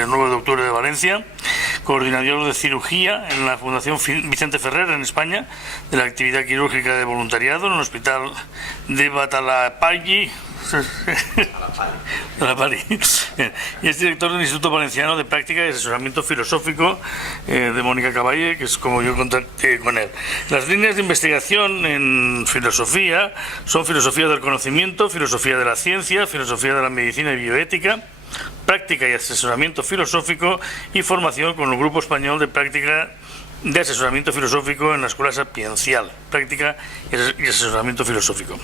del 9 de octubre de Valencia, coordinador de cirugía en la Fundación Vicente Ferrer en España, de la actividad quirúrgica de voluntariado en el Hospital de Batalapalli, y es director del Instituto Valenciano de Práctica y Asesoramiento Filosófico de Mónica Caballe, que es como yo contacté con él. Las líneas de investigación en filosofía son filosofía del conocimiento, filosofía de la ciencia, filosofía de la medicina y bioética, práctica y asesoramiento filosófico y formación con el Grupo Español de Práctica de Asesoramiento Filosófico en la Escuela Sapiencial, práctica y asesoramiento filosófico.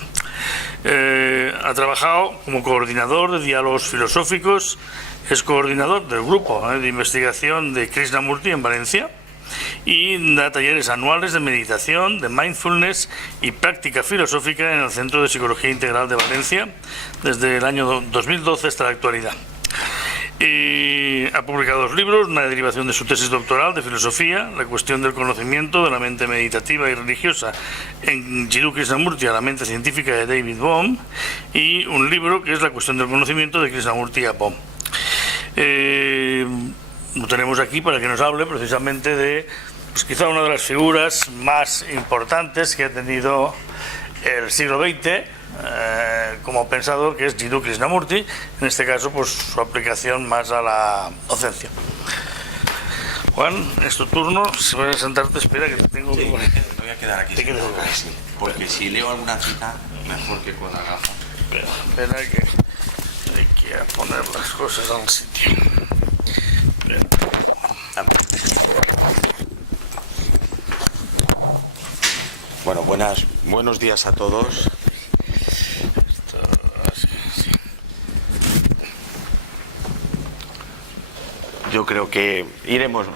Ha trabajado como coordinador de diálogos filosóficos, es coordinador del grupo de investigación de Krishnamurti en Valencia y da talleres anuales de meditación, de mindfulness y práctica filosófica en el Centro de Psicología Integral de Valencia desde el año 2012 hasta la actualidad. Y ha publicado 2 libros, una derivación de su tesis doctoral de filosofía, La cuestión del conocimiento de la mente meditativa y religiosa en Jiddu Krishnamurti a la mente científica de David Bohm, y un libro que es La cuestión del conocimiento de Krishnamurti a Bohm. Lo tenemos aquí para que nos hable precisamente de pues, quizá una de las figuras más importantes que ha tenido el siglo XX como pensador, que es Jiddu Krishnamurti, en este caso pues su aplicación más a la docencia. Juan, es tu turno. Si vas a sentarte, espera que te tengo que poner. Me voy a quedar aquí, porque si leo alguna cita, mejor que con la gafa. Espera que hay que poner las cosas al sitio. Bien. Bueno, buenos días a todos. Yo creo que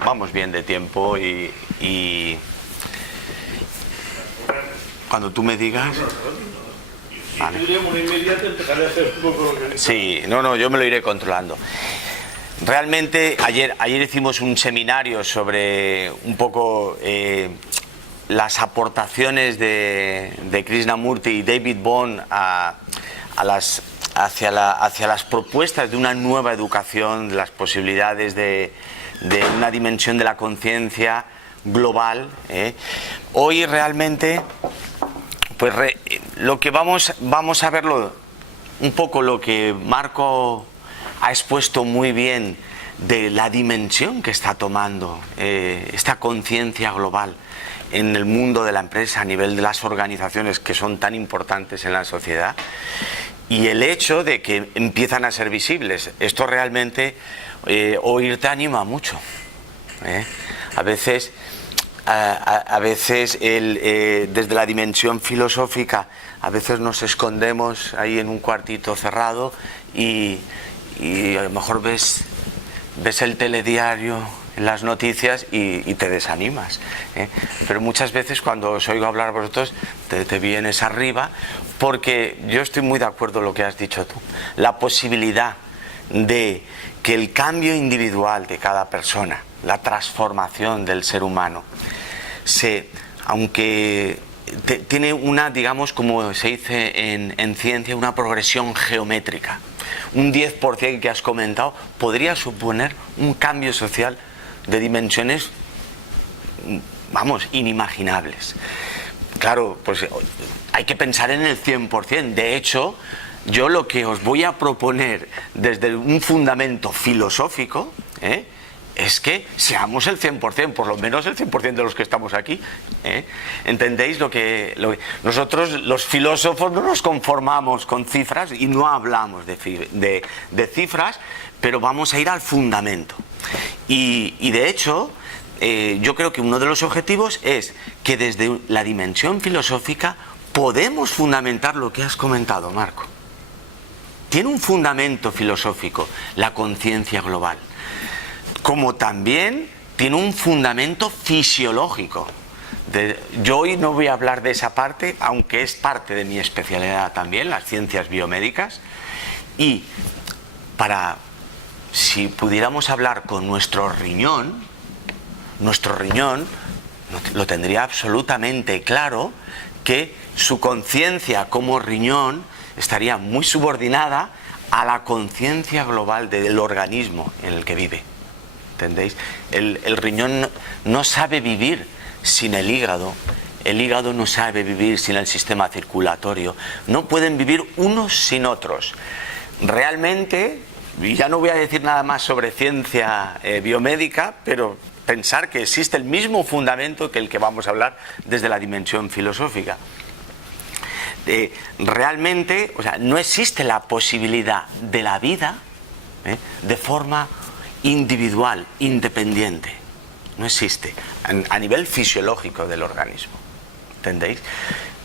vamos bien de tiempo y cuando tú me digas. Vale. Sí, no, yo me lo iré controlando. Realmente ayer hicimos un seminario sobre un poco las aportaciones de Krishnamurti y David Bohm hacia las propuestas de una nueva educación, de las posibilidades de una dimensión de la conciencia global. Hoy realmente, pues lo que vamos a verlo un poco lo que Marco ha expuesto muy bien de la dimensión que está tomando esta conciencia global en el mundo de la empresa, a nivel de las organizaciones que son tan importantes en la sociedad. Y el hecho de que empiezan a ser visibles, esto realmente oírte anima mucho. A veces desde la dimensión filosófica, a veces nos escondemos ahí en un cuartito cerrado y a lo mejor ves el telediario, las noticias y te desanimas. Pero muchas veces cuando os oigo hablar a vosotros te vienes arriba, porque yo estoy muy de acuerdo en lo que has dicho tú. La posibilidad de que el cambio individual de cada persona, la transformación del ser humano, aunque tiene una, digamos, como se dice en ciencia, una progresión geométrica. Un 10% que has comentado podría suponer un cambio social de dimensiones, vamos, inimaginables. Claro, pues hay que pensar en el 100%. De hecho, yo lo que os voy a proponer desde un fundamento filosófico es que seamos el 100%, por lo menos el 100% de los que estamos aquí. ¿Entendéis lo que nosotros los filósofos no nos conformamos con cifras y no hablamos de cifras, pero vamos a ir al fundamento. Y de hecho, yo creo que uno de los objetivos es que desde la dimensión filosófica podemos fundamentar lo que has comentado, Marco. Tiene un fundamento filosófico la conciencia global, como también tiene un fundamento fisiológico. Yo hoy no voy a hablar de esa parte, aunque es parte de mi especialidad también, las ciencias biomédicas. Y si pudiéramos hablar con nuestro riñón lo tendría absolutamente claro que su conciencia como riñón estaría muy subordinada a la conciencia global del organismo en el que vive. ¿entendéis? El riñón no sabe vivir sin el hígado no sabe vivir sin el sistema circulatorio, no pueden vivir unos sin otros. Realmente, y ya no voy a decir nada más sobre ciencia biomédica, pero pensar que existe el mismo fundamento que el que vamos a hablar desde la dimensión filosófica. Realmente, o sea, no existe la posibilidad de la vida de forma individual, independiente. No existe a nivel fisiológico del organismo. ¿Entendéis?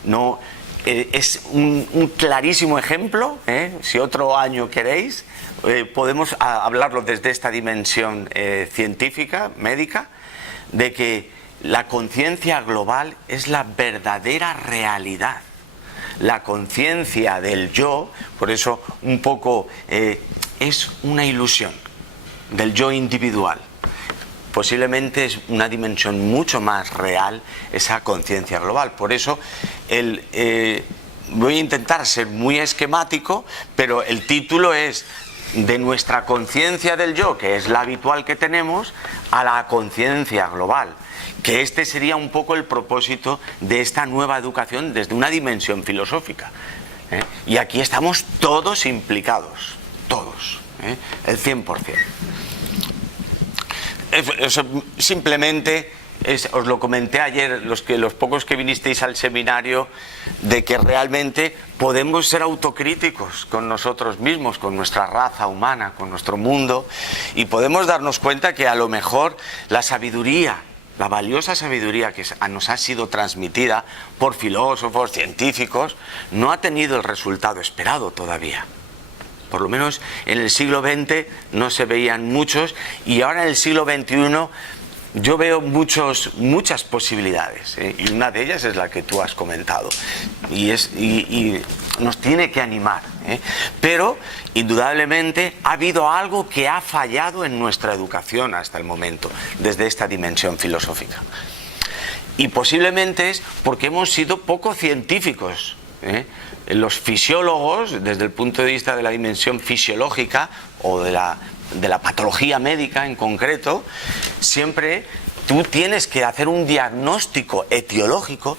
No, es un clarísimo ejemplo, si otro año queréis, podemos hablarlo desde esta dimensión científica, médica, de que la conciencia global es la verdadera realidad. La conciencia del yo, por eso un poco es una ilusión del yo individual. Posiblemente es una dimensión mucho más real esa conciencia global. Por eso voy a intentar ser muy esquemático, pero el título es de nuestra conciencia del yo, que es la habitual que tenemos, a la conciencia global. Que este sería un poco el propósito de esta nueva educación desde una dimensión filosófica. Y aquí estamos todos implicados, todos, el 100%. Eso simplemente os lo comenté ayer, los pocos que vinisteis al seminario, de que realmente podemos ser autocríticos con nosotros mismos, con nuestra raza humana, con nuestro mundo, y podemos darnos cuenta que a lo mejor la sabiduría, la valiosa sabiduría que nos ha sido transmitida por filósofos, científicos, no ha tenido el resultado esperado todavía. Por lo menos en el siglo XX no se veían muchos, y ahora en el siglo XXI yo veo muchas posibilidades, y una de ellas es la que tú has comentado, y nos tiene que animar, pero indudablemente ha habido algo que ha fallado en nuestra educación hasta el momento, desde esta dimensión filosófica, y posiblemente es porque hemos sido poco científicos. Los fisiólogos, desde el punto de vista de la dimensión fisiológica o de la patología médica en concreto, siempre tú tienes que hacer un diagnóstico etiológico,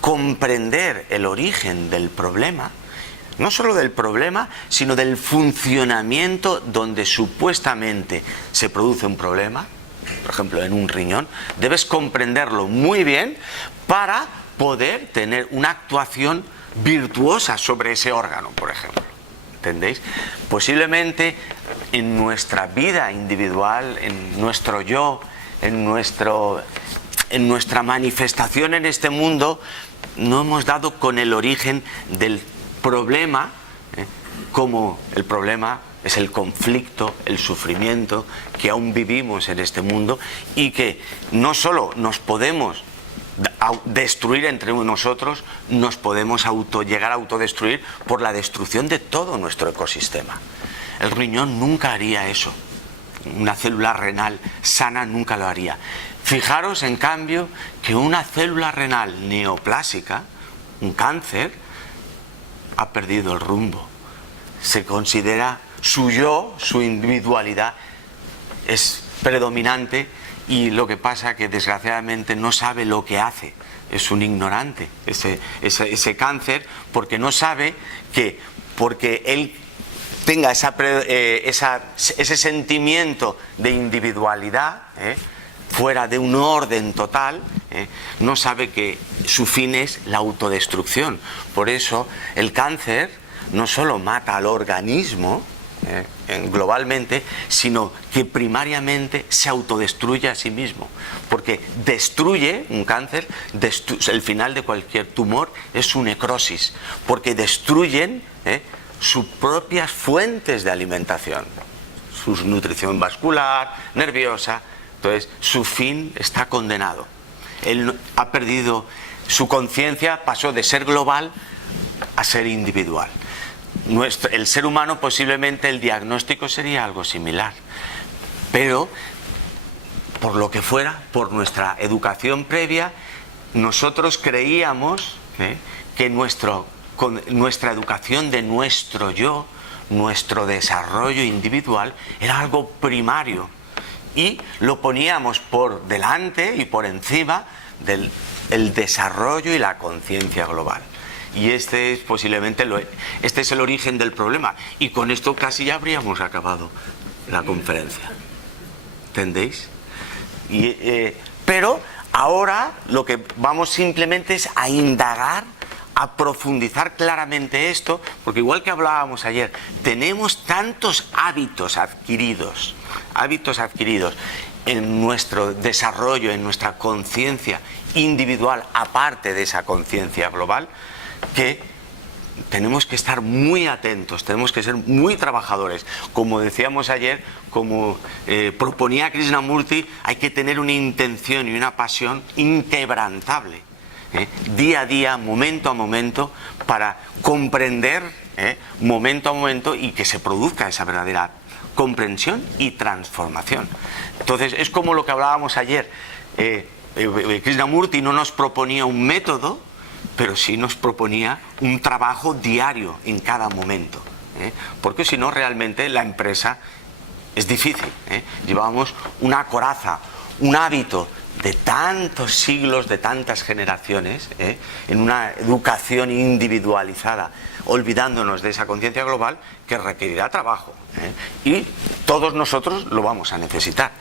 comprender el origen del problema, no solo del problema, sino del funcionamiento donde supuestamente se produce un problema. Por ejemplo, en un riñón, debes comprenderlo muy bien para poder tener una actuación virtuosa sobre ese órgano, por ejemplo. ¿Entendéis? Posiblemente en nuestra vida individual, en nuestro yo, en nuestra manifestación en este mundo, no hemos dado con el origen del problema, como el problema es el conflicto, el sufrimiento que aún vivimos en este mundo, y que no solo nos podemos destruir entre nosotros, nos podemos llegar a autodestruir por la destrucción de todo nuestro ecosistema. El riñón nunca haría eso. Una célula renal sana nunca lo haría. Fijaros, en cambio, que una célula renal neoplásica, un cáncer, ha perdido el rumbo. Se considera su yo, su individualidad es predominante, y lo que pasa es que desgraciadamente no sabe lo que hace. Es un ignorante ese cáncer, porque no sabe que porque él tenga ese sentimiento de individualidad, fuera de un orden total, no sabe que su fin es la autodestrucción. Por eso el cáncer no solo mata al organismo globalmente, sino que primariamente se autodestruye a sí mismo, porque destruye un cáncer, el final de cualquier tumor es su necrosis, porque destruyen sus propias fuentes de alimentación, su nutrición vascular, nerviosa. Entonces su fin está condenado. Él ha perdido su conciencia, pasó de ser global a ser individual. El ser humano, posiblemente el diagnóstico sería algo similar, pero por lo que fuera, por nuestra educación previa, nosotros creíamos que nuestra educación de nuestro yo, nuestro desarrollo individual, era algo primario, y lo poníamos por delante y por encima del el desarrollo y la conciencia global. Y este es posiblemente este es el origen del problema. Y con esto casi ya habríamos acabado la conferencia. ¿Entendéis? Pero ahora lo que vamos simplemente es a indagar, a profundizar claramente esto, porque igual que hablábamos ayer, tenemos tantos hábitos adquiridos en nuestro desarrollo, en nuestra conciencia individual, aparte de esa conciencia global, que tenemos que estar muy atentos, tenemos que ser muy trabajadores. Como decíamos ayer, como proponía Krishnamurti, hay que tener una intención y una pasión inquebrantable, día a día, momento a momento, para comprender momento a momento y que se produzca esa verdadera comprensión y transformación. Entonces es como lo que hablábamos ayer. Krishnamurti no nos proponía un método, pero sí nos proponía un trabajo diario en cada momento, porque si no realmente la empresa es difícil. Llevábamos una coraza, un hábito de tantos siglos, de tantas generaciones, en una educación individualizada, olvidándonos de esa conciencia global que requerirá trabajo, y todos nosotros lo vamos a necesitar.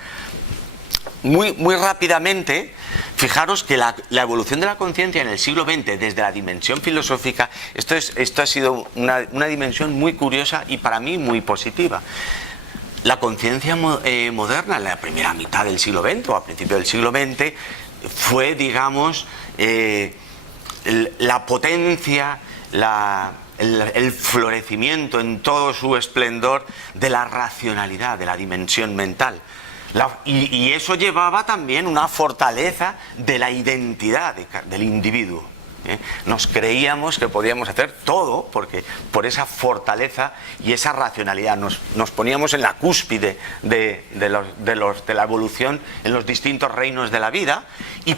Muy rápidamente, fijaros que la evolución de la conciencia en el siglo XX desde la dimensión filosófica, esto ha sido una dimensión muy curiosa y para mí muy positiva. La conciencia moderna en la primera mitad del siglo XX o a principios del siglo XX fue, digamos, la potencia, el florecimiento en todo su esplendor de la racionalidad, de la dimensión mental. Y eso llevaba también una fortaleza de la identidad del individuo. Nos creíamos que podíamos hacer todo porque por esa fortaleza y esa racionalidad nos poníamos en la cúspide de la evolución en los distintos reinos de la vida y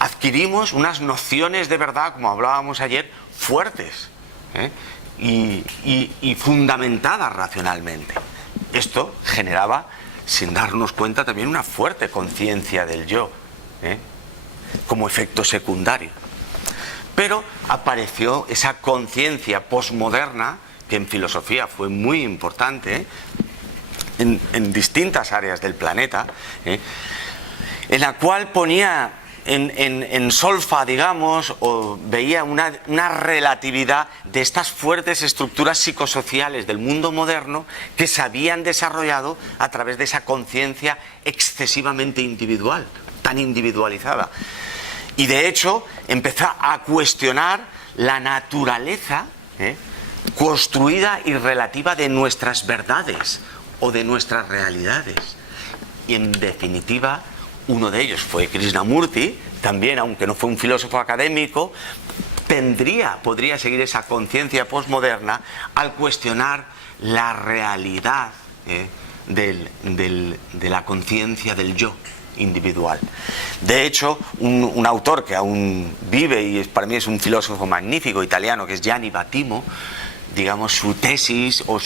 adquirimos unas nociones de verdad, como hablábamos ayer, fuertes y fundamentadas racionalmente. Esto generaba, sin darnos cuenta, también una fuerte conciencia del yo, como efecto secundario. Pero apareció esa conciencia posmoderna, que en filosofía fue muy importante, en distintas áreas del planeta, en la cual ponía en solfa, digamos, o veía una relatividad de estas fuertes estructuras psicosociales del mundo moderno que se habían desarrollado a través de esa conciencia excesivamente individual, tan individualizada. Y de hecho empezó a cuestionar la naturaleza construida y relativa de nuestras verdades o de nuestras realidades. Y en definitiva, uno de ellos fue Krishnamurti, también, aunque no fue un filósofo académico, podría seguir esa conciencia posmoderna al cuestionar la realidad de la conciencia del yo individual. De hecho, un autor que aún vive y para mí es un filósofo magnífico italiano, que es Gianni Vattimo, digamos, su tesis o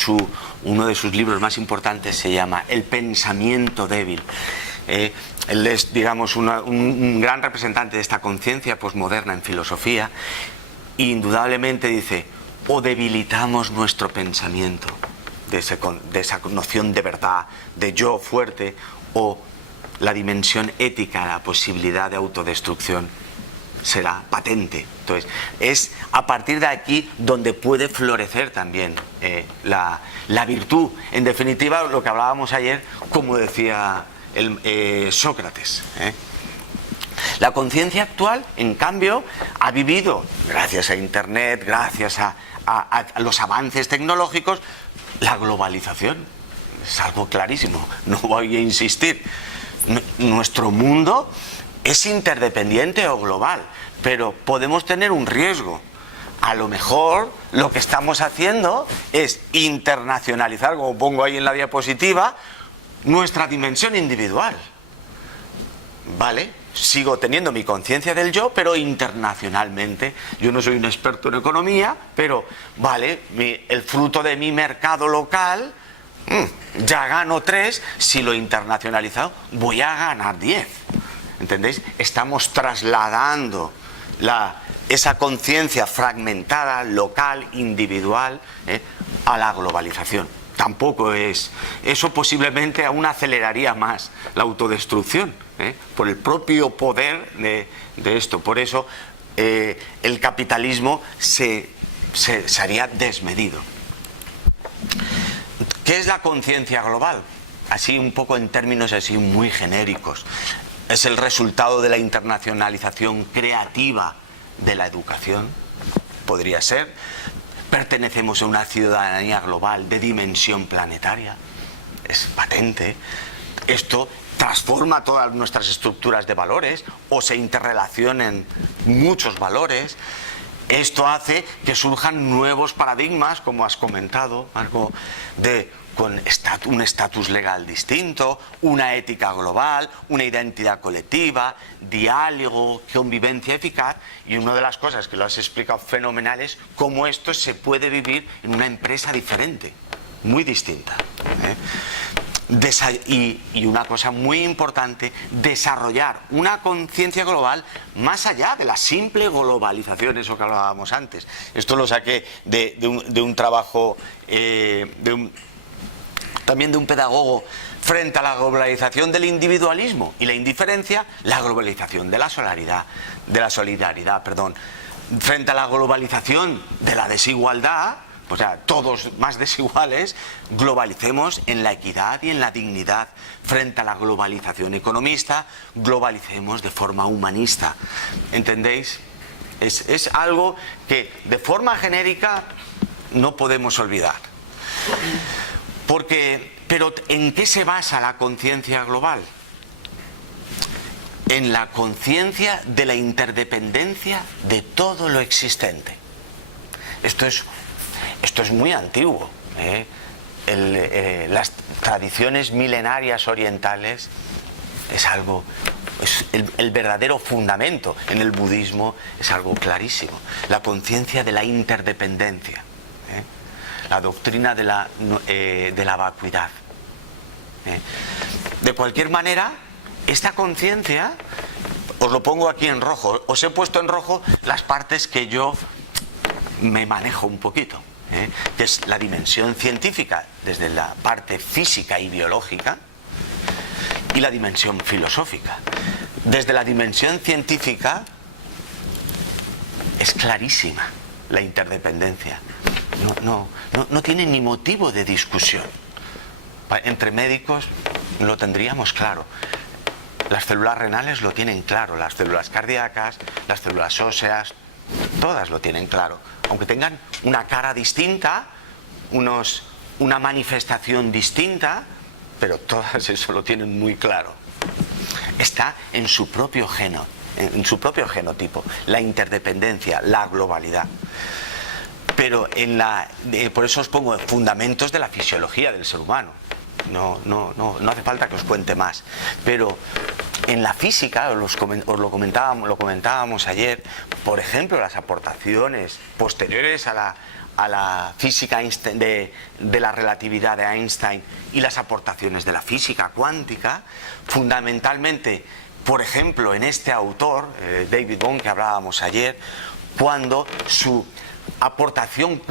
uno de sus libros más importantes se llama El pensamiento débil. Él es, digamos, un gran representante de esta conciencia posmoderna en filosofía e indudablemente dice: o debilitamos nuestro pensamiento de esa noción de verdad, de yo fuerte, o la dimensión ética, la posibilidad de autodestrucción será patente. Entonces, es a partir de aquí donde puede florecer también la virtud. En definitiva, lo que hablábamos ayer, como decía Sócrates. La conciencia actual, en cambio, ha vivido, gracias a Internet, gracias a los avances tecnológicos, la globalización. Es algo clarísimo, no voy a insistir. Nuestro mundo es interdependiente o global, pero podemos tener un riesgo. A lo mejor lo que estamos haciendo es internacionalizar, como pongo ahí en la diapositiva, nuestra dimensión individual. ¿Vale? Sigo teniendo mi conciencia del yo, pero internacionalmente. Yo no soy un experto en economía, pero, vale, el fruto de mi mercado local Ya gano 3, si lo he internacionalizado voy a ganar 10. ¿Entendéis? Estamos trasladando esa conciencia fragmentada, local, individual, a la globalización. Tampoco es... Eso posiblemente aún aceleraría más la autodestrucción, por el propio poder de esto. Por eso el capitalismo se haría desmedido. ¿Qué es la conciencia global? Así un poco en términos así muy genéricos. Es el resultado de la internacionalización creativa de la educación, podría ser. Pertenecemos a una ciudadanía global de dimensión planetaria, es patente. Esto transforma todas nuestras estructuras de valores o se interrelacionan muchos valores. Esto hace que surjan nuevos paradigmas, como has comentado, Marco, con un estatus legal distinto, una ética global, una identidad colectiva, diálogo, convivencia eficaz. Y una de las cosas que lo has explicado fenomenal es cómo esto se puede vivir en una empresa diferente, muy distinta. Y una cosa muy importante, desarrollar una conciencia global más allá de la simple globalización, eso que hablábamos antes. Esto lo saqué de un trabajo, también de un pedagogo. Frente a la globalización del individualismo y la indiferencia, la globalización de la solidaridad. Frente a la globalización de la desigualdad, o sea, todos más desiguales, globalicemos en la equidad y en la dignidad. Frente a la globalización economista, globalicemos de forma humanista. ¿Entendéis? Es algo que de forma genérica no podemos olvidar. Pero ¿en qué se basa la conciencia global? En la conciencia de la interdependencia de todo lo existente. Esto es muy antiguo. Las tradiciones milenarias orientales es el verdadero fundamento. En el budismo es algo clarísimo. La conciencia de la interdependencia. La doctrina de la vacuidad. De cualquier manera, esta conciencia, os lo pongo aquí en rojo, os he puesto en rojo las partes que yo me manejo un poquito, que es la dimensión científica desde la parte física y biológica y la dimensión filosófica. Desde la dimensión científica es clarísima la interdependencia. No tiene ni motivo de discusión. Entre médicos lo tendríamos claro. Las células renales lo tienen claro, las células cardíacas, las células óseas, todas lo tienen claro. Aunque tengan una cara distinta, una manifestación distinta, pero todas eso lo tienen muy claro. Está en su propio genotipo, la interdependencia, la globalidad. Pero por eso os pongo fundamentos de la fisiología del ser humano. No hace falta que os cuente más. Pero en la física, os lo comentábamos ayer, por ejemplo, las aportaciones posteriores a la física de la relatividad de Einstein y las aportaciones de la física cuántica, fundamentalmente, por ejemplo, en este autor, David Bohm, que hablábamos ayer, cuando su aportación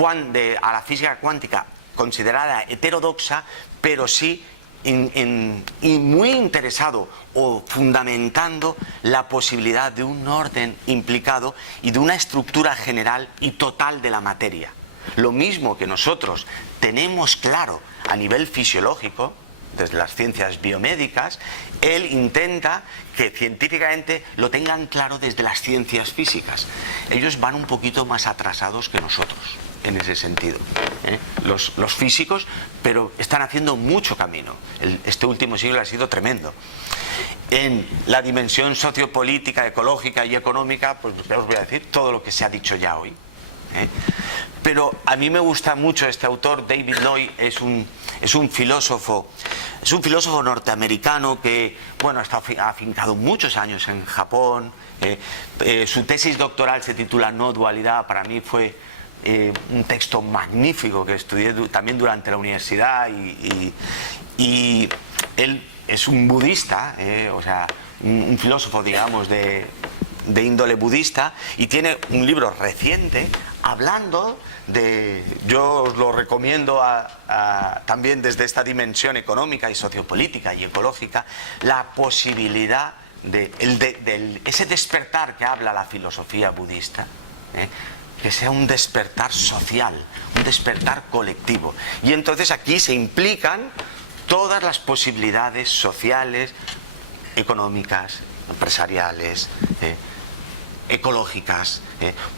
a la física cuántica considerada heterodoxa, pero sí y muy interesado o fundamentando la posibilidad de un orden implicado y de una estructura general y total de la materia. Lo mismo que nosotros tenemos claro a nivel fisiológico, desde las ciencias biomédicas, él intenta que científicamente lo tengan claro desde las ciencias físicas. Ellos van un poquito más atrasados que nosotros en ese sentido, los físicos, pero están haciendo mucho camino. Este último siglo ha sido tremendo. En la dimensión sociopolítica, ecológica y económica, pues ya os voy a decir todo lo que se ha dicho ya hoy. Pero a mí me gusta mucho este autor, David Lloyd, es un filósofo norteamericano que, bueno, ha afincado muchos años en Japón. Su tesis doctoral se titula No dualidad. Para mí fue un texto magnífico que estudié también durante la universidad, y él es un budista, o sea, un filósofo, digamos, de índole budista, y tiene un libro reciente hablando de, yo os lo recomiendo también desde esta dimensión económica y sociopolítica y ecológica, la posibilidad de ese despertar que habla la filosofía budista, que sea un despertar social, un despertar colectivo. Y entonces aquí se implican todas las posibilidades sociales, económicas, empresariales, ecológicas.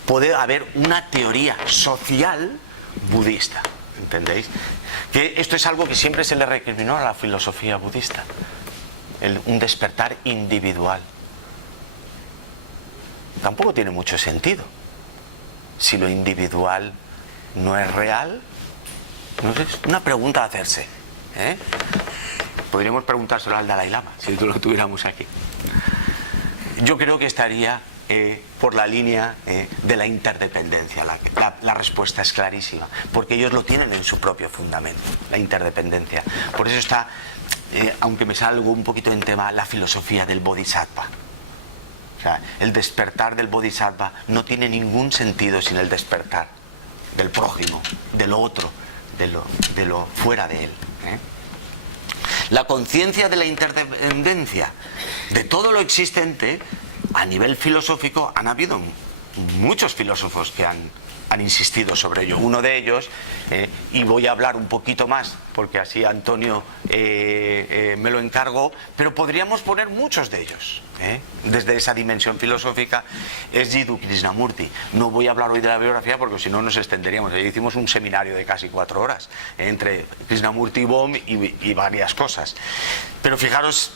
Puede haber una teoría social budista, ¿entendéis? Que esto es algo que siempre se le recriminó a la filosofía budista, un despertar individual. Tampoco tiene mucho sentido. Si lo individual no es real, no sé, es una pregunta a hacerse. Podríamos preguntárselo al Dalai Lama, si lo tuviéramos aquí. Yo creo que estaría por la línea de la interdependencia. La respuesta es clarísima, porque ellos lo tienen en su propio fundamento, la interdependencia. Por eso está, aunque me salgo un poquito en tema, la filosofía del Bodhisattva. O sea, el despertar del Bodhisattva no tiene ningún sentido sin el despertar del prójimo, del otro, de lo fuera de él. La conciencia de la interdependencia de todo lo existente, a nivel filosófico, han habido muchos filósofos que han insistido sobre ello. Uno de ellos, y voy a hablar un poquito más, porque así Antonio me lo encargó, pero podríamos poner muchos de ellos, desde esa dimensión filosófica, es Jiddu Krishnamurti. No voy a hablar hoy de la biografía porque si no nos extenderíamos. Ahí hicimos un seminario de casi 4 horas, entre Krishnamurti y Bohm y varias cosas. Pero fijaros,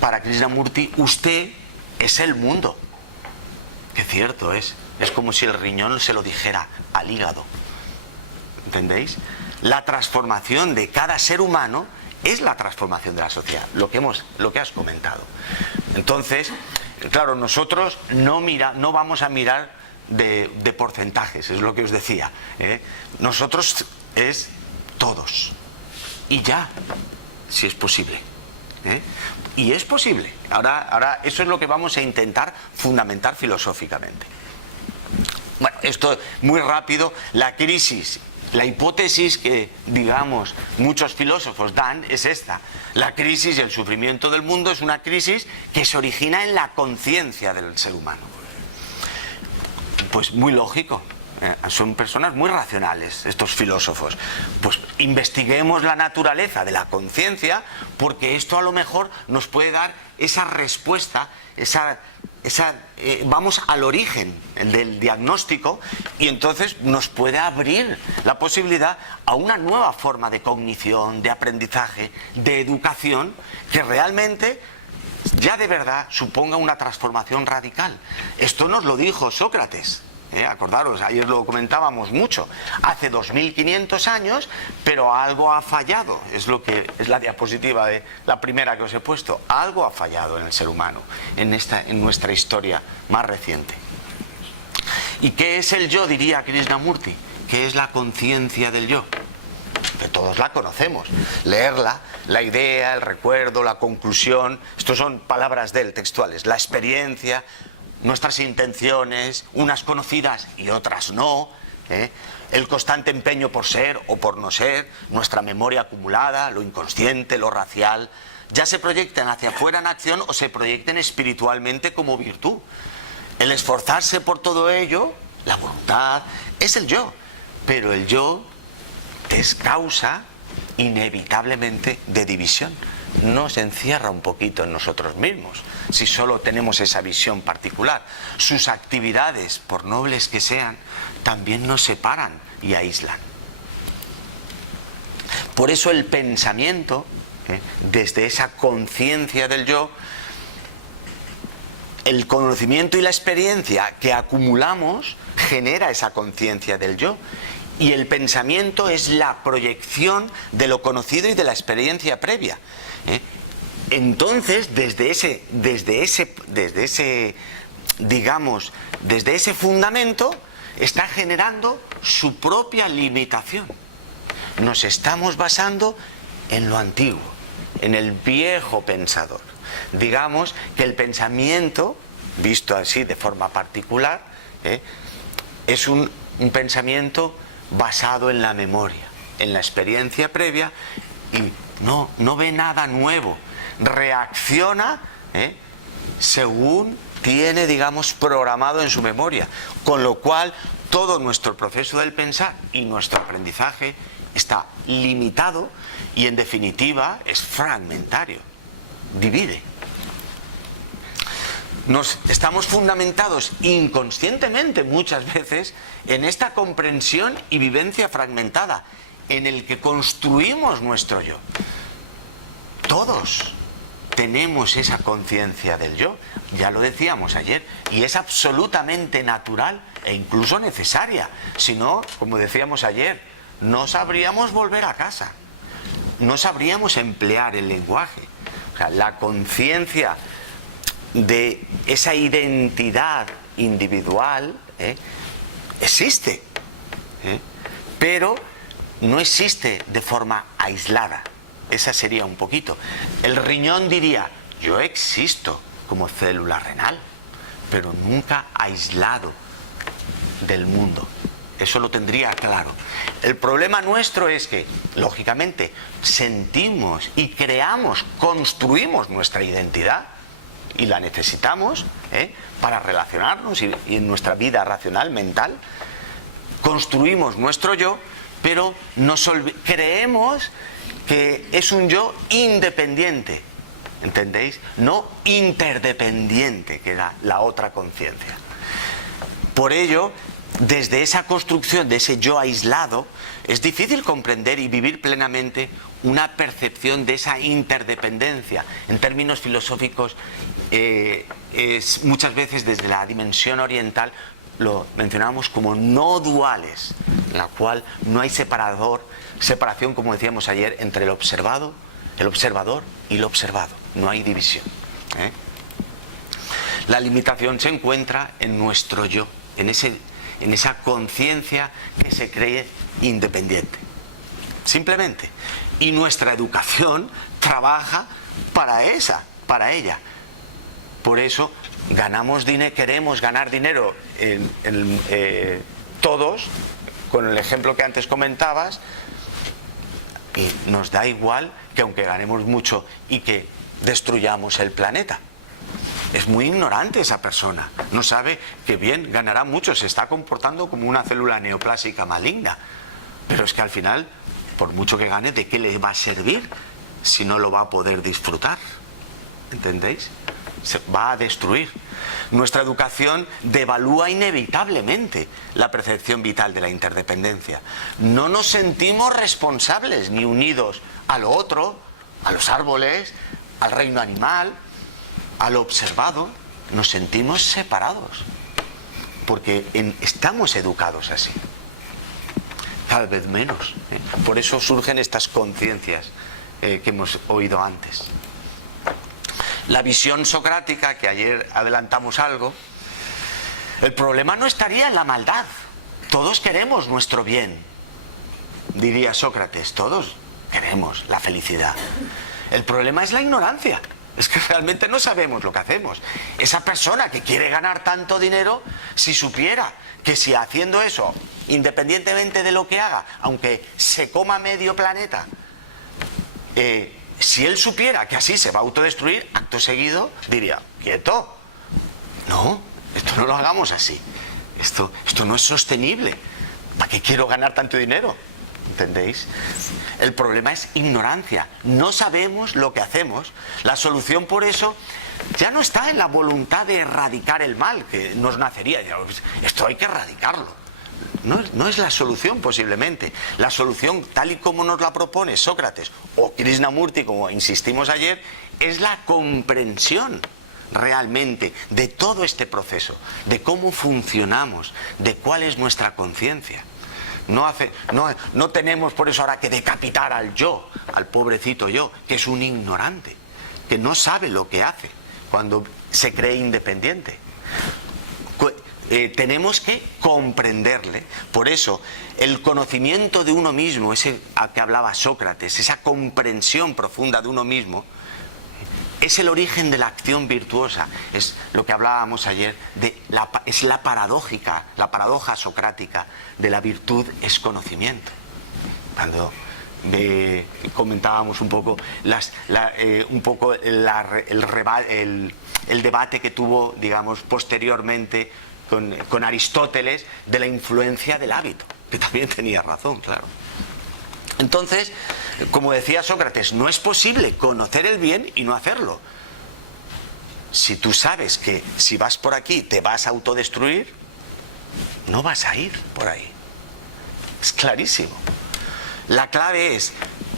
para Krishnamurti, usted es el mundo. Que cierto es. Es como si el riñón se lo dijera al hígado. ¿Entendéis? La transformación de cada ser humano es la transformación de la sociedad, lo que has comentado. Entonces, claro, nosotros no vamos a mirar de porcentajes, es lo que os decía. Nosotros es todos. Y ya, si es posible. Y es posible. Ahora eso es lo que vamos a intentar fundamentar filosóficamente. Bueno, esto muy rápido. La crisis, la hipótesis que, digamos, muchos filósofos dan es esta. La crisis y el sufrimiento del mundo es una crisis que se origina en la conciencia del ser humano. Pues muy lógico. Son personas muy racionales estos filósofos. Pues investiguemos la naturaleza de la conciencia, porque esto a lo mejor nos puede dar esa respuesta, vamos al origen del diagnóstico, y entonces nos puede abrir la posibilidad a una nueva forma de cognición, de aprendizaje, de educación, que realmente ya de verdad suponga una transformación radical. Esto nos lo dijo Sócrates. Acordaros, ayer lo comentábamos mucho, hace 2500 años, pero algo ha fallado. Es lo que es la diapositiva de la primera que os he puesto. Algo ha fallado en el ser humano, en nuestra historia más reciente. ¿Y qué es el yo? Diría Krishnamurti. ¿Qué es la conciencia del yo? Que todos la conocemos. Leerla, la idea, el recuerdo, la conclusión. Estos son palabras de él, textuales. La experiencia, nuestras intenciones, unas conocidas y otras no, el constante empeño por ser o por no ser, nuestra memoria acumulada, lo inconsciente, lo racial, ya se proyecten hacia afuera en acción o se proyecten espiritualmente como virtud. El esforzarse por todo ello, la voluntad, es el yo, pero el yo es causa inevitablemente de división. Nos encierra un poquito en nosotros mismos, si solo tenemos esa visión particular. Sus actividades, por nobles que sean, también nos separan y aíslan. Por eso el pensamiento, desde esa conciencia del yo, el conocimiento y la experiencia que acumulamos genera esa conciencia del yo. Y el pensamiento es la proyección de lo conocido y de la experiencia previa. Entonces, desde ese fundamento, está generando su propia limitación. Nos estamos basando en lo antiguo, en el viejo pensador. Digamos que el pensamiento, visto así de forma particular, es un pensamiento basado en la memoria, en la experiencia previa, y no ve nada nuevo, reacciona según tiene, digamos, programado en su memoria, con lo cual todo nuestro proceso del pensar y nuestro aprendizaje está limitado y, en definitiva, es fragmentario, divide. Estamos fundamentados inconscientemente muchas veces en esta comprensión y vivencia fragmentada, en el que construimos nuestro yo. Todos tenemos esa conciencia del yo, ya lo decíamos ayer, y es absolutamente natural e incluso necesaria. Si no, como decíamos ayer, no sabríamos volver a casa, no sabríamos emplear el lenguaje. O sea, la conciencia de esa identidad individual existe, pero no existe de forma aislada. Esa sería un poquito. El riñón diría: yo existo como célula renal, pero nunca aislado del mundo. Eso lo tendría claro. El problema nuestro es que, lógicamente, sentimos y creamos, construimos nuestra identidad, y la necesitamos para relacionarnos y en nuestra vida racional, mental. Construimos nuestro yo, pero creemos que es un yo independiente, ¿entendéis? No interdependiente, que era la otra conciencia. Por ello, desde esa construcción de ese yo aislado, es difícil comprender y vivir plenamente una percepción de esa interdependencia. En términos filosóficos, es muchas veces desde la dimensión oriental lo mencionamos como no duales, en la cual no hay separación, como decíamos ayer, entre el observador y lo observado. No hay división. La limitación se encuentra en nuestro yo, en esa conciencia que se cree independiente. Simplemente. Y nuestra educación trabaja para ella. Por eso queremos ganar dinero todos, con el ejemplo que antes comentabas, y nos da igual que aunque ganemos mucho y que destruyamos el planeta. Es muy ignorante esa persona, no sabe que bien, ganará mucho, se está comportando como una célula neoplásica maligna, pero es que al final, por mucho que gane, ¿de qué le va a servir si no lo va a poder disfrutar? ¿Entendéis? Se va a destruir. Nuestra educación devalúa inevitablemente la percepción vital de la interdependencia. No nos sentimos responsables ni unidos a lo otro, a los árboles, al reino animal, a lo observado. Nos sentimos separados porque estamos educados así. Cada vez menos. Por eso surgen estas conciencias que hemos oído antes. La visión socrática, que ayer adelantamos algo, el problema no estaría en la maldad. Todos queremos nuestro bien, diría Sócrates, todos queremos la felicidad. El problema es la ignorancia, es que realmente no sabemos lo que hacemos. Esa persona que quiere ganar tanto dinero, si supiera que si haciendo eso, independientemente de lo que haga, aunque se coma medio planeta, si él supiera que así se va a autodestruir, acto seguido diría: quieto, no, esto no lo hagamos así, esto no es sostenible, ¿para qué quiero ganar tanto dinero? ¿Entendéis? El problema es ignorancia, no sabemos lo que hacemos. La solución, por eso, ya no está en la voluntad de erradicar el mal que nos nacería. Esto hay que erradicarlo. No es la solución, posiblemente. La solución, tal y como nos la propone Sócrates o Krishnamurti, como insistimos ayer, es la comprensión realmente de todo este proceso, de cómo funcionamos, de cuál es nuestra conciencia. No tenemos por eso ahora que decapitar al yo, al pobrecito yo, que es un ignorante, que no sabe lo que hace cuando se cree independiente. tenemos que comprenderle. Por eso, el conocimiento de uno mismo, ese a que hablaba Sócrates, esa comprensión profunda de uno mismo, es el origen de la acción virtuosa. Es lo que hablábamos ayer, es la paradoja socrática de la virtud es conocimiento. Cuando comentábamos un poco el debate que tuvo, digamos, posteriormente con Aristóteles de la influencia del hábito, que también tenía razón, claro. Entonces, como decía Sócrates, no es posible conocer el bien y no hacerlo. Si tú sabes que si vas por aquí te vas a autodestruir, no vas a ir por ahí. Es clarísimo. La clave es,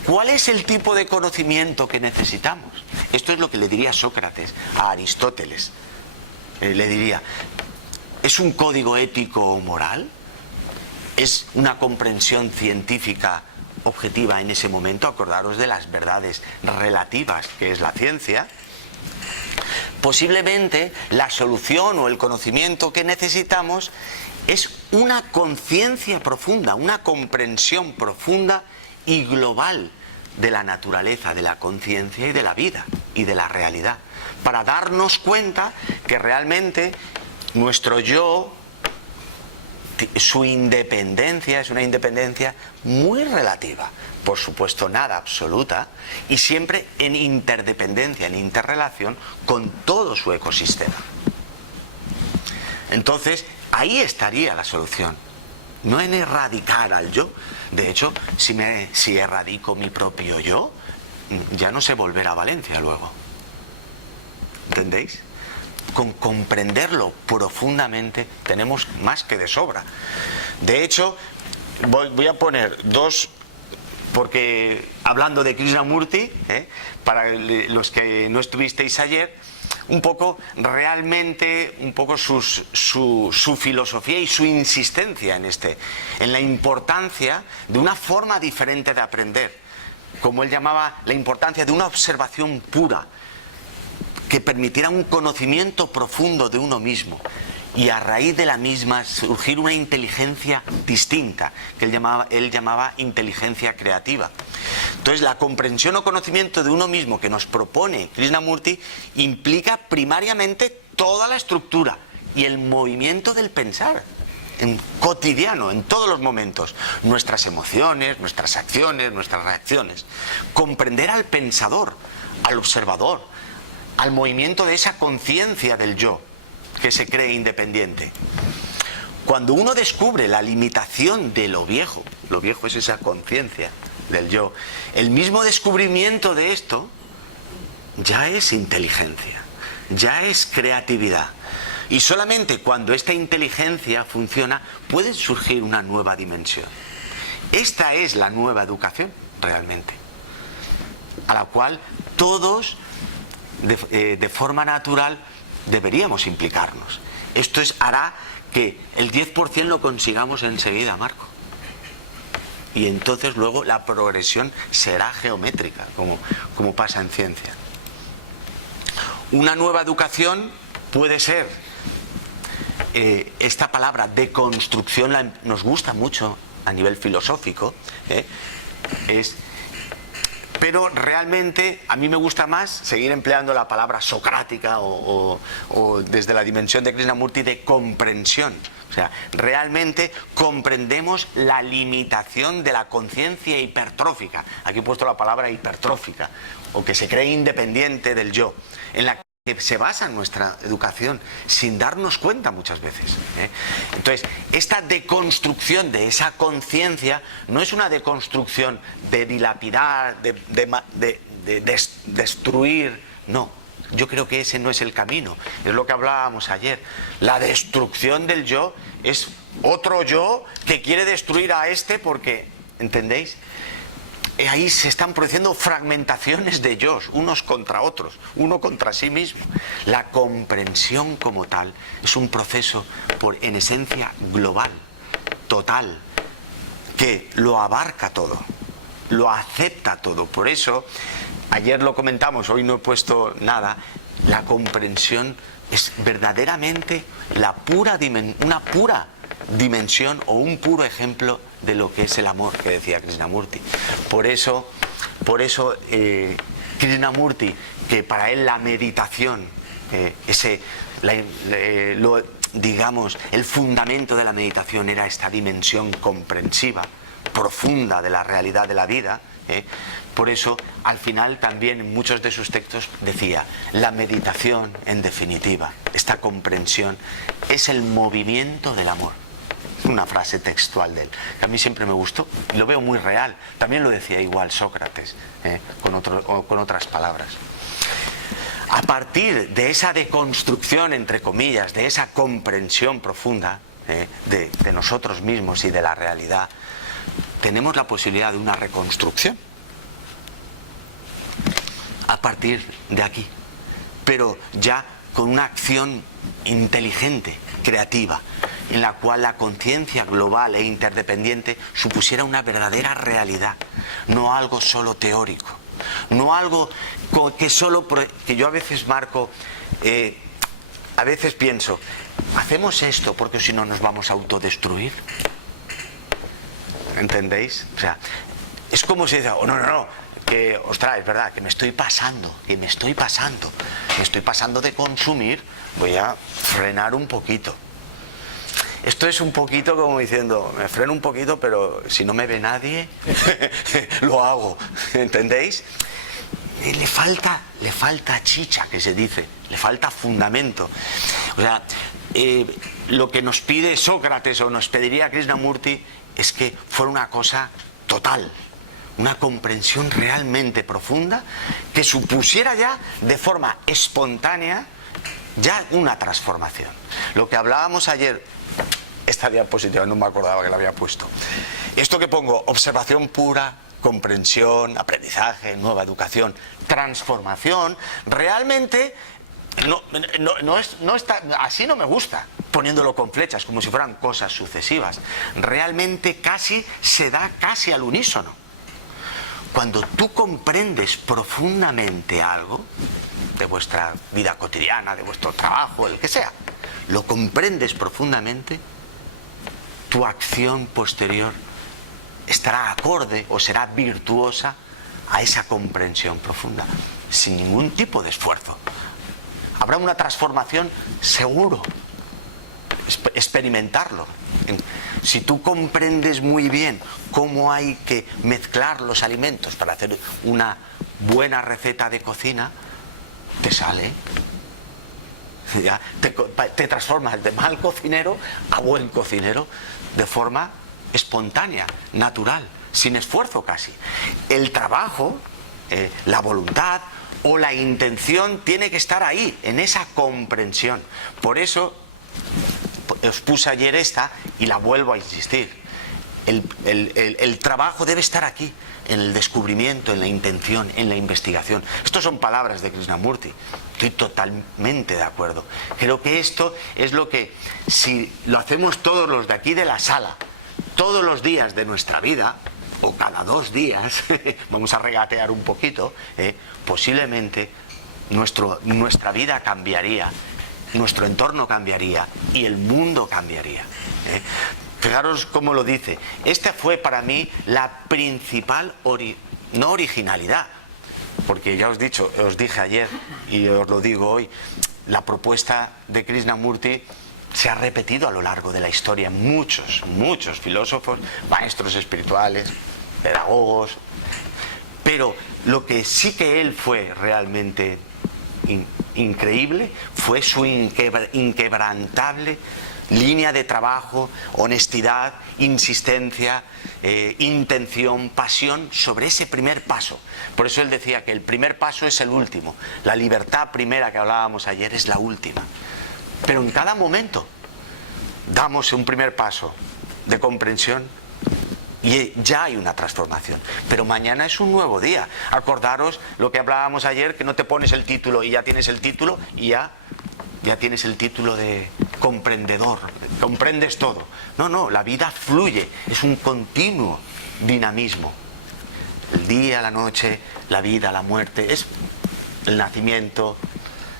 ¿cuál es el tipo de conocimiento que necesitamos? Esto es lo que le diría Sócrates a Aristóteles. Le diría, ¿es un código ético o moral? ¿Es una comprensión científica objetiva en ese momento? Acordaros de las verdades relativas, que es la ciencia. Posiblemente la solución o el conocimiento que necesitamos es una conciencia profunda, una comprensión profunda y global de la naturaleza, de la conciencia y de la vida y de la realidad, para darnos cuenta que realmente nuestro yo, su independencia es una independencia muy relativa, por supuesto nada absoluta, y siempre en interdependencia, en interrelación con todo su ecosistema. Entonces, ahí estaría la solución, no en erradicar al yo. De hecho, si erradico mi propio yo, ya no sé volver a Valencia luego. ¿Entendéis? Con comprenderlo profundamente tenemos más que de sobra. De hecho, voy a poner dos, porque hablando de Krishnamurti, para los que no estuvisteis ayer, un poco realmente, un poco su filosofía y su insistencia en la importancia de una forma diferente de aprender, como él llamaba la importancia de una observación pura, que permitiera un conocimiento profundo de uno mismo y a raíz de la misma surgir una inteligencia distinta, que él llamaba inteligencia creativa. Entonces, la comprensión o conocimiento de uno mismo que nos propone Krishnamurti implica primariamente toda la estructura y el movimiento del pensar cotidiano, en todos los momentos, nuestras emociones, nuestras acciones, nuestras reacciones. Comprender al pensador, al observador, al movimiento de esa conciencia del yo que se cree independiente. Cuando uno descubre la limitación de lo viejo es esa conciencia del yo, el mismo descubrimiento de esto ya es inteligencia, ya es creatividad. Y solamente cuando esta inteligencia funciona puede surgir una nueva dimensión. Esta es la nueva educación realmente, a la cual todos de forma natural deberíamos implicarnos. Esto hará que el 10% lo consigamos enseguida, Marco. Y entonces luego la progresión será geométrica, como pasa en ciencia. Una nueva educación puede ser, esta palabra deconstrucción nos gusta mucho a nivel filosófico, pero realmente a mí me gusta más seguir empleando la palabra socrática o desde la dimensión de Krishnamurti de comprensión. O sea, realmente comprendemos la limitación de la conciencia hipertrófica. Aquí he puesto la palabra hipertrófica, o que se cree independiente del yo, en la que se basa nuestra educación sin darnos cuenta muchas veces. Entonces, esta deconstrucción de esa conciencia no es una deconstrucción de dilapidar, de destruir, no. Yo creo que ese no es el camino. Es lo que hablábamos ayer. La destrucción del yo es otro yo que quiere destruir a este porque, ¿entendéis? Ahí se están produciendo fragmentaciones de yos, unos contra otros, uno contra sí mismo. La comprensión como tal es un proceso en esencia global, total, que lo abarca todo. lo acepta todo. Por eso, ayer lo comentamos, hoy no he puesto nada, la comprensión es verdaderamente una pura dimensión o un puro ejemplo de lo que es el amor, que decía Krishnamurti. Por eso Krishnamurti, que para él la meditación, digamos, el fundamento de la meditación era esta dimensión comprensiva, profunda de la realidad de la vida, por eso al final también en muchos de sus textos decía: la meditación, en definitiva, esta comprensión, es el movimiento del amor. Una frase textual de él, que a mí siempre me gustó y lo veo muy real. También lo decía igual Sócrates, con otras palabras. A partir de esa deconstrucción, entre comillas, de esa comprensión profunda de nosotros mismos y de la realidad, tenemos la posibilidad de una reconstrucción. A partir de aquí, pero ya con una acción inteligente, creativa, en la cual la conciencia global e interdependiente supusiera una verdadera realidad, no algo solo teórico, no algo que yo a veces marco, a veces pienso, ¿hacemos esto porque si no nos vamos a autodestruir? ¿Entendéis? O sea, es como si dice, oh, no, que, ostras, es verdad, que me estoy pasando de consumir, voy a frenar un poquito. Esto es un poquito como diciendo, me freno un poquito, pero si no me ve nadie, lo hago. ¿Entendéis? Le falta chicha, que se dice, le falta fundamento. O sea, lo que nos pide Sócrates o nos pediría Krishnamurti es que fuera una cosa total, una comprensión realmente profunda que supusiera ya de forma espontánea ya una transformación. Lo que hablábamos ayer, esta diapositiva no me acordaba que la había puesto, esto que pongo, observación pura, comprensión, aprendizaje, nueva educación, transformación, realmente no está, así no me gusta, poniéndolo con flechas como si fueran cosas sucesivas. Realmente se da casi al unísono. Cuando tú comprendes profundamente algo de vuestra vida cotidiana, de vuestro trabajo, el que sea, lo comprendes profundamente, tu acción posterior estará acorde o será virtuosa a esa comprensión profunda, sin ningún tipo de esfuerzo. Habrá una transformación seguro. Experimentarlo. Si tú comprendes muy bien cómo hay que mezclar los alimentos para hacer una buena receta de cocina, te sale. Ya, te transformas de mal cocinero a buen cocinero de forma espontánea, natural, sin esfuerzo casi. El trabajo, la voluntad o la intención tiene que estar ahí, en esa comprensión. Por eso os puse ayer esta y la vuelvo a insistir. El trabajo debe estar aquí, en el descubrimiento, en la intención, en la investigación. Estas son palabras de Krishnamurti. Estoy totalmente de acuerdo. Creo que esto es lo que, si lo hacemos todos los de aquí de la sala, todos los días de nuestra vida, o cada 2 días, vamos a regatear un poquito, posiblemente nuestra vida cambiaría, nuestro entorno cambiaría y el mundo cambiaría. Fijaros cómo lo dice. Esta fue para mí la principal, no originalidad, porque ya os dije ayer y os lo digo hoy, la propuesta de Krishnamurti se ha repetido a lo largo de la historia. Muchos filósofos, maestros espirituales, pedagogos, pero lo que sí que él fue realmente increíble fue su inquebrantable línea de trabajo, honestidad, insistencia, intención, pasión sobre ese primer paso. Por eso él decía que el primer paso es el último. La libertad primera que hablábamos ayer es la última. Pero en cada momento damos un primer paso de comprensión y ya hay una transformación. Pero mañana es un nuevo día. Acordaros lo que hablábamos ayer, que no te pones el título y ya tienes el título y ya tienes el título de comprendedor, comprendes todo. No, la vida fluye, es un continuo dinamismo. El día, la noche, la vida, la muerte, es el nacimiento.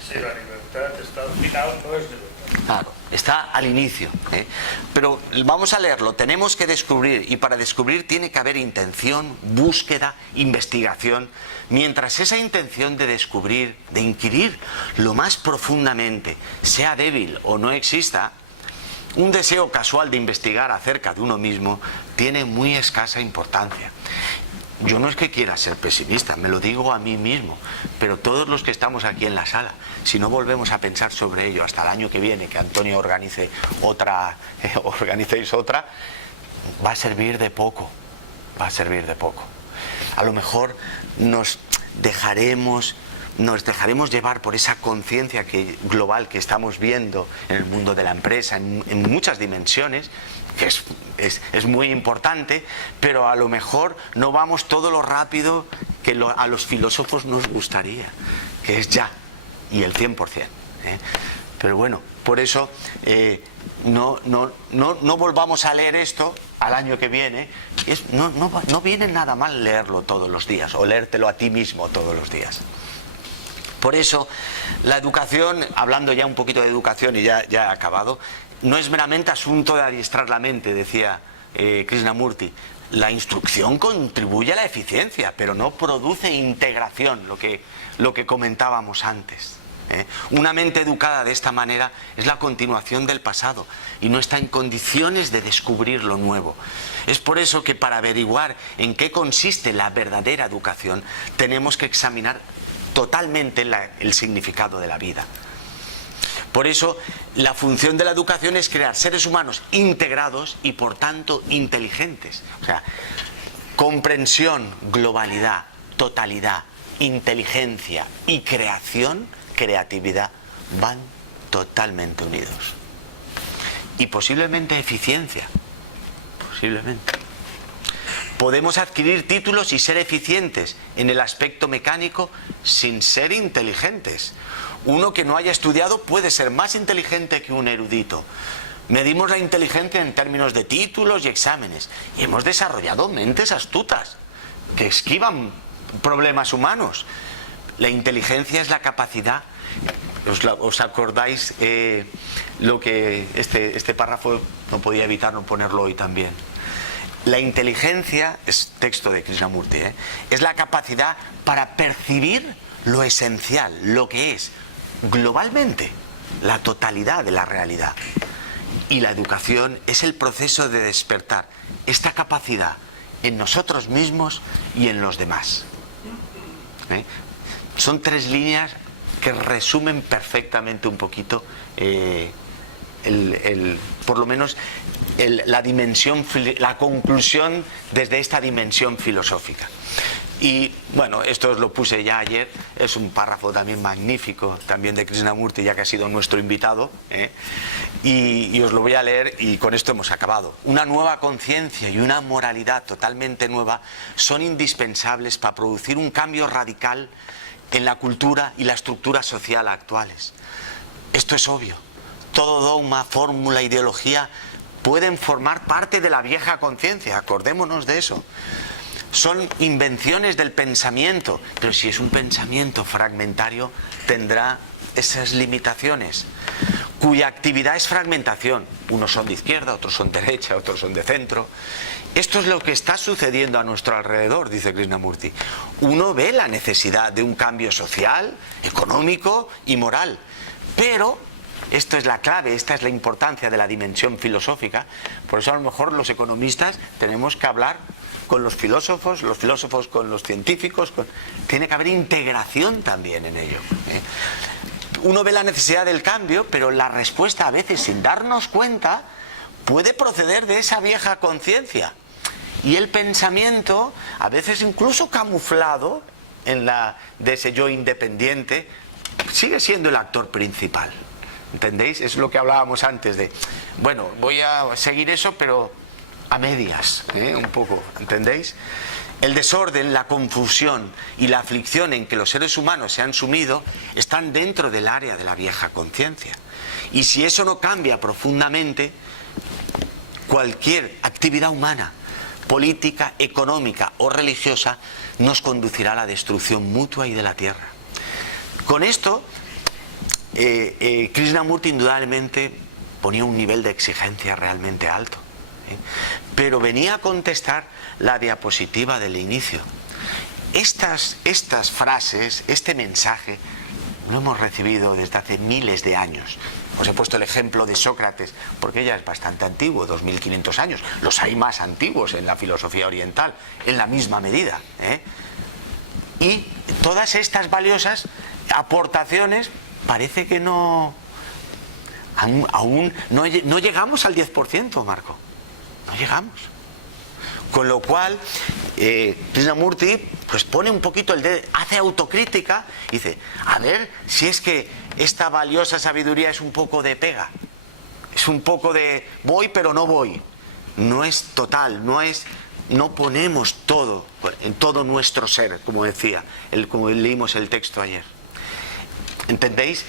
Sí, la libertad está al final, no es libertad. Claro, está al inicio, ¿eh? Pero vamos a leerlo, tenemos que descubrir, y para descubrir tiene que haber intención, búsqueda, investigación. Mientras esa intención de descubrir, de inquirir lo más profundamente, sea débil o no exista, un deseo casual de investigar acerca de uno mismo tiene muy escasa importancia. Yo no es que quiera ser pesimista, me lo digo a mí mismo, pero todos los que estamos aquí en la sala, si no volvemos a pensar sobre ello hasta el año que viene, que Antonio organicéis otra, va a servir de poco, va a servir de poco. A lo mejor nos dejaremos llevar por esa conciencia global que estamos viendo en el mundo de la empresa, en muchas dimensiones, que es muy importante, pero a lo mejor no vamos todo lo rápido que a los filósofos nos gustaría, que es ya, y el 100%. Pero bueno, por eso no volvamos a leer esto al año que viene. No viene nada mal leerlo todos los días, o leértelo a ti mismo todos los días. Por eso, la educación, hablando ya un poquito de educación y ya he acabado, no es meramente asunto de adiestrar la mente, decía Krishnamurti. La instrucción contribuye a la eficiencia, pero no produce integración, lo que comentábamos antes. Una mente educada de esta manera es la continuación del pasado y no está en condiciones de descubrir lo nuevo. Es por eso que para averiguar en qué consiste la verdadera educación, tenemos que examinar totalmente el significado de la vida. Por eso, la función de la educación es crear seres humanos integrados y, por tanto, inteligentes. O sea, comprensión, globalidad, totalidad, inteligencia y creatividad van totalmente unidos. Y posiblemente eficiencia. Posiblemente. Podemos adquirir títulos y ser eficientes en el aspecto mecánico sin ser inteligentes. Uno que no haya estudiado puede ser más inteligente que un erudito. Medimos la inteligencia en términos de títulos y exámenes. Y hemos desarrollado mentes astutas que esquivan problemas humanos. La inteligencia es la capacidad. ¿Os acordáis lo que este párrafo no podía evitar no ponerlo hoy también? La inteligencia, es texto de Krishnamurti, es la capacidad para percibir lo esencial, lo que es globalmente la totalidad de la realidad. Y la educación es el proceso de despertar esta capacidad en nosotros mismos y en los demás. Son tres líneas que resumen perfectamente un poquito por lo menos la conclusión desde esta dimensión filosófica. Y bueno, esto os lo puse ya ayer, es un párrafo también magnífico, también de Krishnamurti, ya que ha sido nuestro invitado, y os lo voy a leer y con esto hemos acabado. Una nueva conciencia y una moralidad totalmente nueva son indispensables para producir un cambio radical en la cultura y la estructura social actuales. Esto es obvio. Todo dogma, fórmula, ideología pueden formar parte de la vieja conciencia, acordémonos de eso. Son invenciones del pensamiento, pero si es un pensamiento fragmentario tendrá esas limitaciones, cuya actividad es fragmentación. Unos son de izquierda, otros son de derecha, otros son de centro. Esto es lo que está sucediendo a nuestro alrededor, dice Krishnamurti. Uno ve la necesidad de un cambio social, económico y moral, pero esto es la clave, esta es la importancia de la dimensión filosófica. Por eso a lo mejor los economistas tenemos que hablar con los filósofos con los científicos, tiene que haber integración también en ello. Uno ve la necesidad del cambio, pero la respuesta a veces, sin darnos cuenta, puede proceder de esa vieja conciencia. Y el pensamiento, a veces incluso camuflado de ese yo independiente, sigue siendo el actor principal. ¿Entendéis? Es lo que hablábamos antes de, bueno, voy a seguir eso, pero a medias, un poco, ¿entendéis? El desorden, la confusión y la aflicción en que los seres humanos se han sumido están dentro del área de la vieja conciencia. Y si eso no cambia profundamente, cualquier actividad humana, política, económica o religiosa, nos conducirá a la destrucción mutua y de la tierra. Con esto, Krishnamurti indudablemente ponía un nivel de exigencia realmente alto, pero venía a contestar la diapositiva del inicio. Estas frases, este mensaje, lo hemos recibido desde hace miles de años. Os he puesto el ejemplo de Sócrates, porque ya es bastante antiguo, 2500 años. Los hay más antiguos en la filosofía oriental, en la misma medida, Y todas estas valiosas aportaciones, parece que aún no llegamos al 10%, Marco. No llegamos. Con lo cual, Krishnamurti pues pone un poquito el dedo, hace autocrítica y dice, a ver si es que esta valiosa sabiduría es un poco de pega, es un poco de voy pero no voy, no es total, no ponemos todo, en todo nuestro ser, como decía, como leímos el texto ayer. ¿Entendéis?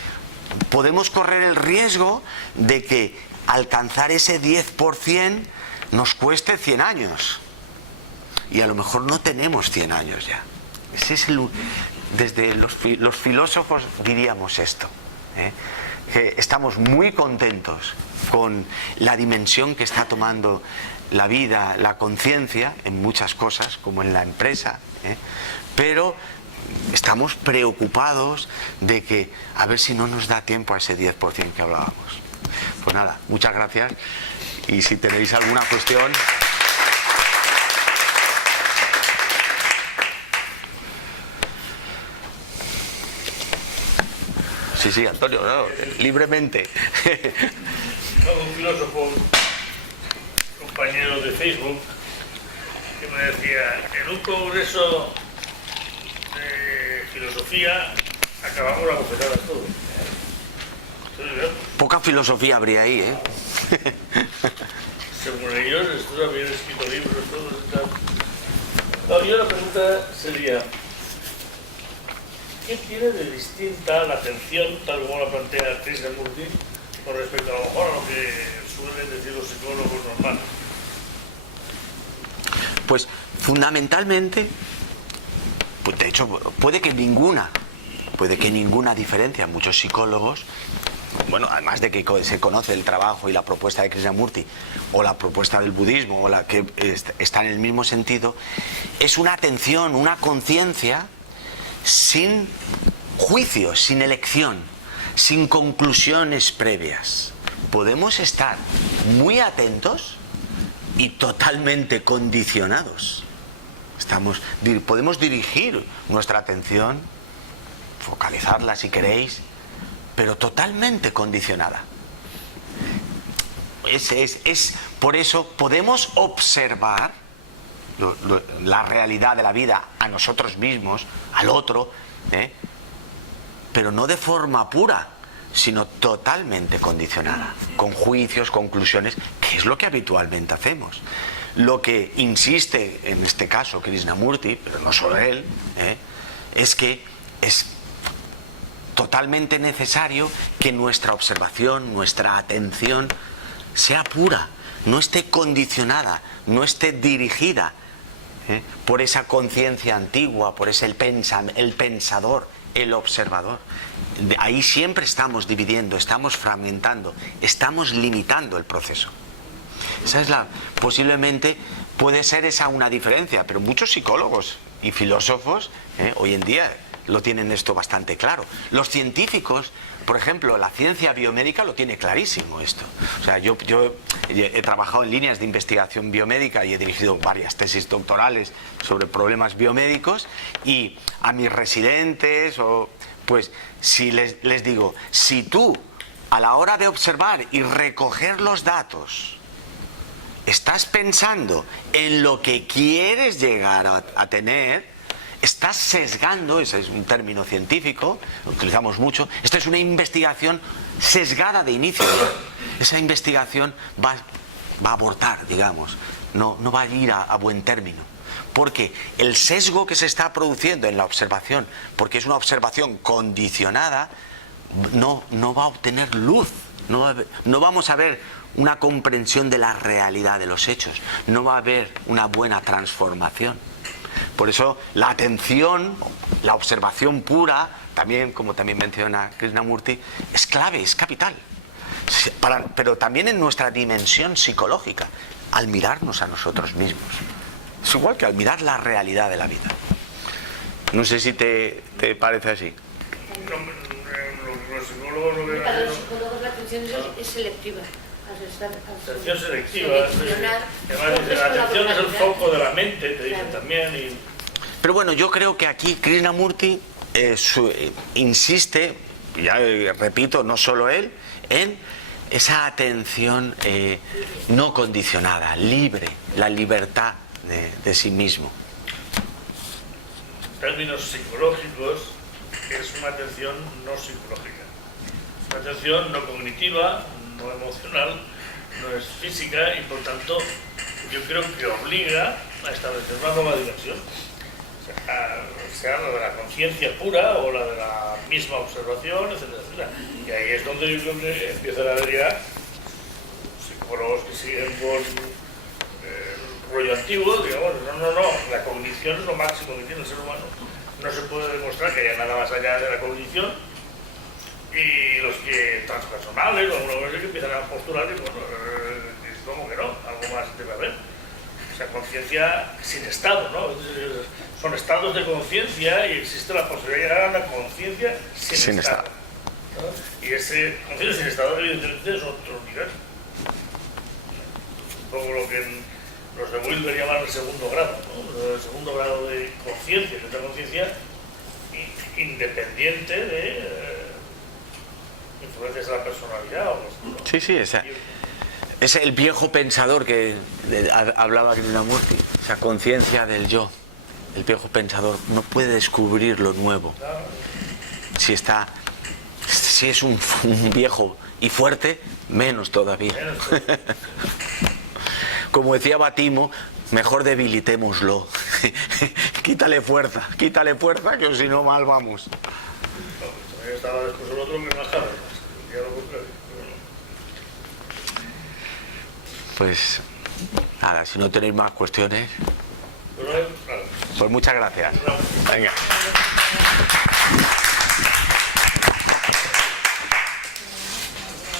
Podemos correr el riesgo de que alcanzar ese 10% nos cueste 100 años. Y a lo mejor no tenemos 100 años ya. Ese es desde los filósofos diríamos esto, que estamos muy contentos con la dimensión que está tomando la vida, la conciencia, en muchas cosas, como en la empresa, pero estamos preocupados de que a ver si no nos da tiempo a ese 10% que hablábamos. Pues nada, muchas gracias, y si tenéis alguna cuestión... Sí, Antonio, no, libremente. Un filósofo, compañero de Facebook, que me decía, en un congreso de filosofía acabamos la bofetada todo. Poca filosofía habría ahí, Según ellos, estos habían escrito libros, todos y tal. No, yo la pregunta sería, ¿qué tiene de distinta la atención, tal como la plantea Krishnamurti, con respecto a lo mejor a lo que suelen decir los psicólogos normales? Pues fundamentalmente, pues de hecho, puede que ninguna diferencia. Muchos psicólogos, bueno, además de que se conoce el trabajo y la propuesta de Krishnamurti, o la propuesta del budismo, o la que está en el mismo sentido, es una atención, una conciencia sin juicio, sin elección, sin conclusiones previas. Podemos estar muy atentos y totalmente condicionados. Podemos dirigir nuestra atención, focalizarla si queréis, pero totalmente condicionada. Por eso podemos observar la realidad de la vida a nosotros mismos, al otro, pero no de forma pura, sino totalmente condicionada, con juicios, conclusiones, que es lo que habitualmente hacemos. Lo que insiste en este caso Krishnamurti, pero no solo él, es que es totalmente necesario que nuestra observación, nuestra atención sea pura, no esté condicionada, no esté dirigida por esa conciencia antigua, por ese el pensador, el observador. Ahí siempre estamos dividiendo, estamos fragmentando, estamos limitando el proceso. Esa es posiblemente puede ser esa una diferencia, pero muchos psicólogos y filósofos hoy en día lo tienen esto bastante claro. Los científicos, por ejemplo, la ciencia biomédica lo tiene clarísimo esto. O sea, yo he trabajado en líneas de investigación biomédica y he dirigido varias tesis doctorales sobre problemas biomédicos, y a mis residentes, pues si les digo, si tú a la hora de observar y recoger los datos estás pensando en lo que quieres llegar a tener, estás sesgando, ese es un término científico, lo utilizamos mucho, esta es una investigación sesgada de inicio. Esa investigación va a abortar, digamos, no va a ir a buen término. Porque el sesgo que se está produciendo en la observación, porque es una observación condicionada, no va a obtener luz, no vamos a ver una comprensión de la realidad de los hechos, no va a haber una buena transformación. Por eso la atención, la observación pura, también, como también menciona Krishnamurti, es clave, es capital. Pero también en nuestra dimensión psicológica, al mirarnos a nosotros mismos. Es igual que al mirar la realidad de la vida. No sé si te parece así. Los psicólogos lo que Para los psicólogos la atención es selectiva. atención selectiva. Además, la atención es el foco de la mente, te dicen también. Y... Pero bueno, yo creo que aquí Krishnamurti insiste, ya repito, no solo él, en esa atención no condicionada, libre, la libertad de sí mismo. En términos psicológicos, es una atención no psicológica. Es una atención no cognitiva, no emocional, no es física y por tanto yo creo que obliga a establecer una nueva dimensión. Sea la de la conciencia pura o la de la misma observación, etcétera, etcétera. Y ahí es donde yo creo que empiezan a haber ya psicólogos que siguen con el rollo antiguo, digamos, no, la cognición es lo máximo que tiene el ser humano. No se puede demostrar que haya nada más allá de la cognición. Y los que transpersonales o alguna cosa que empiezan a postular y bueno, ¿cómo que no? Algo más debe haber. O sea, conciencia sin estado, ¿no? Son estados de conciencia y existe la posibilidad de llegar a una conciencia sin estado. ¿No? Y ese conciencia sin estado evidentemente es otro nivel. Un poco lo que los de Wilber llaman el segundo grado, ¿no? El segundo grado de conciencia, que es una conciencia independiente de influencias de la personalidad. O ¿no? Sí, sí, es el viejo pensador que hablaba Krishnamurti, esa conciencia del yo. El viejo pensador no puede descubrir lo nuevo. Si es un viejo y fuerte, menos todavía. Como decía Batimo, mejor debilitémoslo. Quítale fuerza, que si no mal vamos. También estaba después el otro que bajaba, ya lo contrario. Pues nada, si no tenéis más cuestiones, Pero, pues muchas gracias. Venga.